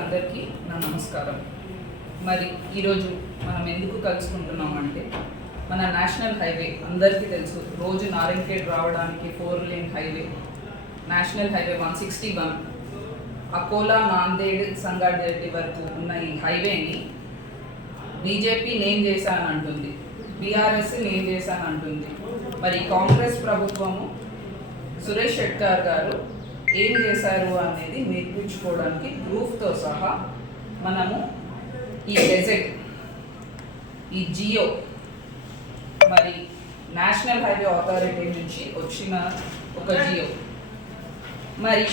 అందరికీ నా నమస్కారం. మరి ఈరోజు మనం ఎందుకు కలుసుకుంటున్నామంటే మన నేషనల్ హైవే అందరికీ తెలుసు. రోజు నారాయణఖేడ్ రావడానికి 4 lane highway, national highway 161 Akola, Nanded, Sangareddy వరకు ఉన్న ఈ హైవేని బీజేపీ నేమ్ చేశానంటుంది, బీఆర్ఎస్ నేమ్ చేశానంటుంది. మరి కాంగ్రెస్ ప్రభుత్వము సురేష్ షెట్కార్ గారు ఏం చేశారు అనేది నేర్పించుకోవడానికి ప్రూఫ్తో సహా మనము ఈ గెజెట్, ఈ జియో, మరి నేషనల్ హైవే అథారిటీ నుంచి వచ్చిన ఒక జియో, మరి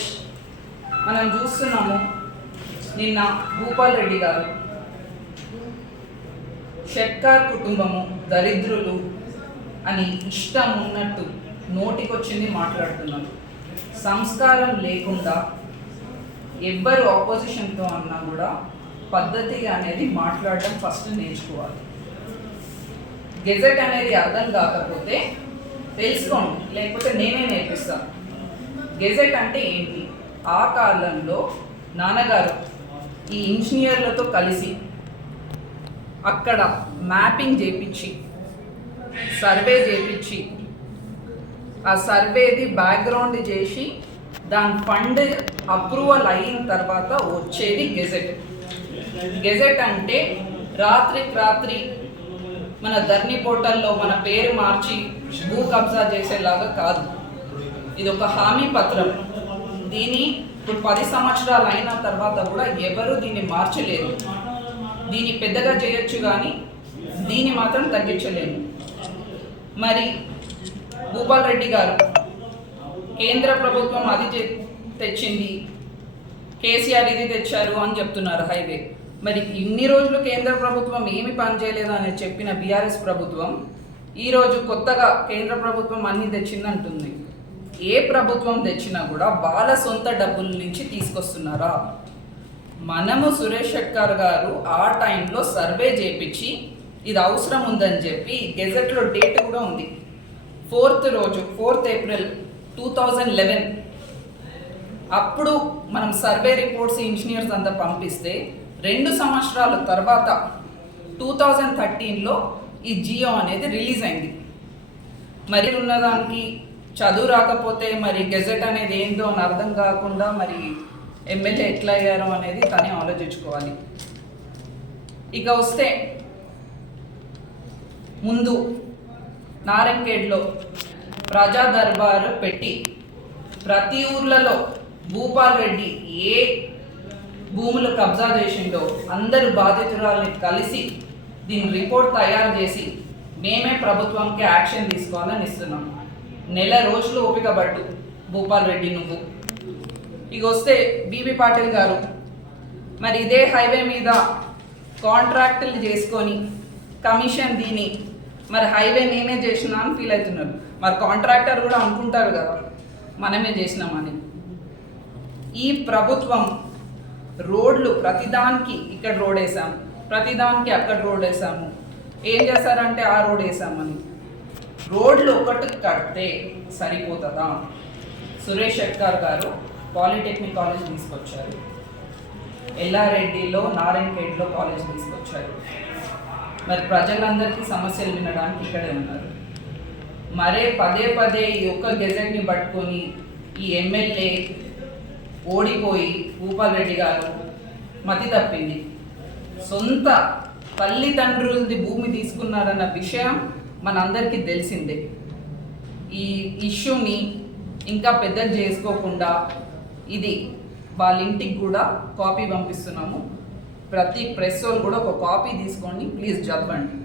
మనం చూస్తున్నాము. నిన్న భూపాల్ రెడ్డి గారు షెట్కార్ కుటుంబము దరిద్రులు అని ఇష్టం ఉన్నట్టు నోటికొచ్చింది మాట్లాడుతున్నారు. సంస్కారం లేకుండా ఎవ్వరు ఆపోజిషన్తో అన్నా కూడా పద్ధతిగా అనేది మాట్లాడడం ఫస్ట్ నేర్చుకోవాలి. గెజెట్ అనేది అర్థం కాకపోతే తెలుసుకోండి, లేకపోతే నేనే నేర్పిస్తాను. గెజెట్ అంటే ఏంటి? ఆ కాలంలో నాన్నగారు ఈ ఇంజనీర్లతో కలిసి అక్కడ మ్యాపింగ్ చేయించి, సర్వే చేయించి, ఆ సర్వేది బ్యాక్గ్రౌండ్ చేసి దాని ఫండ్ అప్రూవల్ అయిన తర్వాత వచ్చేది గెజెట్. గెజెట్ అంటే రాత్రి మన ధర్ని పోర్టల్లో మన పేరు మార్చి భూ కబ్జా చేసేలాగా కాదు. ఇది ఒక హామీ పత్రం. దీని ఇప్పుడు 10 సంవత్సరాలు అయిన తర్వాత కూడా ఎవరు దీన్ని మార్చలేరు. దీన్ని పెద్దగా చేయొచ్చు కానీ దీన్ని మాత్రం తగ్గించలేము. మరి భూపాల్ రెడ్డి గారు కేంద్ర ప్రభుత్వం అది తెచ్చింది, కేసీఆర్ ఇది తెచ్చారు అని చెప్తున్నారు హైవే. మరి ఇన్ని రోజులు కేంద్ర ప్రభుత్వం ఏమి పని చేయలేదు అని చెప్పిన బీఆర్ఎస్ ప్రభుత్వం ఈరోజు కొత్తగా కేంద్ర ప్రభుత్వం అన్ని తెచ్చిందంటుంది. ఏ ప్రభుత్వం తెచ్చినా కూడా వాళ్ళ సొంత డబ్బుల నుంచి తీసుకొస్తున్నారా? మనము సురేష్ షెట్కార్ గారు ఆ టైంలో సర్వే చేయించి ఇది అవసరం ఉందని చెప్పి గెజెట్లో డేట్ కూడా ఉంది. 4th ఏప్రిల్ 2011 అప్పుడు మనం సర్వే రిపోర్ట్స్ ఇంజనీర్స్ అంతా పంపిస్తే 2 సంవత్సరాల తర్వాత 2013లో ఈ జియో అనేది రిలీజ్ అయింది. మరి ఉన్నదానికి చదువు రాకపోతే మరి గెజెట్ అనేది ఏందో అని అర్థం కాకుండా మరి ఎమ్మెల్యే ఎట్లా అయ్యారో అనేది తనే ఆలోచించుకోవాలి. ఇక వస్తే ముందు నారాయణఖేడ్లో ప్రజా దర్బారు పెట్టి ప్రతి ఊర్లలో భూపాల్ రెడ్డి ఏ భూములు కబ్జా చేసిండో అందరు బాధితురాలని కలిసి దీని రిపోర్ట్ తయారు చేసి మేమే ప్రభుత్వంకి యాక్షన్ తీసుకోవాలని ఇస్తున్నాం. 1 నెల రోజులు ఓపిక పట్టు భూపాల్ రెడ్డి నువ్వు. ఇక వస్తే బీబీ పాటిల్ గారు మరి ఇదే హైవే మీద కాంట్రాక్టులు చేసుకొని కమిషన్ దీని మరి హైవే నేనే చేసినా అని ఫీల్ అవుతున్నారు. మరి కాంట్రాక్టర్ కూడా అనుకుంటారు కదా మనమే చేసినామని. ఈ ప్రభుత్వం రోడ్లు ప్రతిదానికి ఇక్కడ రోడ్ వేసాము, ప్రతిదానికి అక్కడ రోడ్ వేసాము, ఏం చేశారంటే ఆ రోడ్ వేసామని. రోడ్లు ఒకటి కడితే సరిపోతుందా? సురేష్ షెట్కార్ గారు పాలిటెక్నిక్ కాలేజ్ తీసుకొచ్చారు, ఎల్లారెడ్డిలో నారాయణఖేడ్లో కాలేజ్ తీసుకొచ్చారు. మరి ప్రజలందరికీ సమస్యలు వినడానికి ఇక్కడే ఉన్నారు. మరే పదే ఈ ఒక్క గెజెట్ని పట్టుకొని ఈ ఎమ్మెల్యే ఓడిపోయి భూపాల్ రెడ్డి గారు మతి తప్పింది. సొంత తల్లిదండ్రులది భూమి తీసుకున్నారన్న విషయం మనందరికీ తెలిసిందే. ఈ ఇష్యూని ఇంకా పెద్దది చేసుకోకుండా ఇది వాళ్ళ ఇంటికి కూడా కాపీ పంపిస్తున్నాము. ప్రతి ప్రెస్ వాళ్ళు కూడా ఒక కాపీ తీసుకోండి, ప్లీజ్ చదవండి.